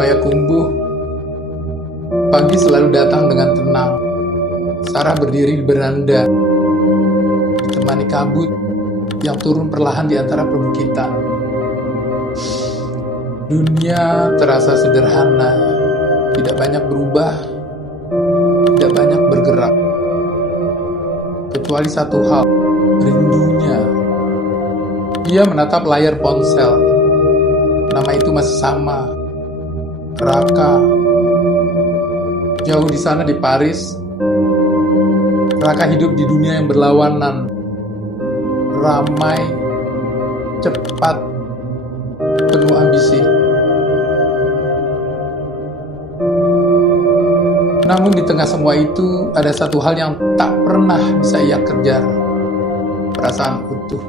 Payakumbuh, pagi selalu datang dengan tenang. Sarah berdiri di beranda, ditemani kabut yang turun perlahan di antara perbukitan. Dunia terasa sederhana, tidak banyak berubah, tidak banyak bergerak. Kecuali satu hal, rindunya. Dia menatap layar ponsel. Nama itu masih sama, Raka. Jauh di sana di Paris, Raka hidup di dunia yang berlawanan, ramai, cepat, penuh ambisi. Namun di tengah semua itu, ada satu hal yang tak pernah bisa ia kejar, perasaan utuh.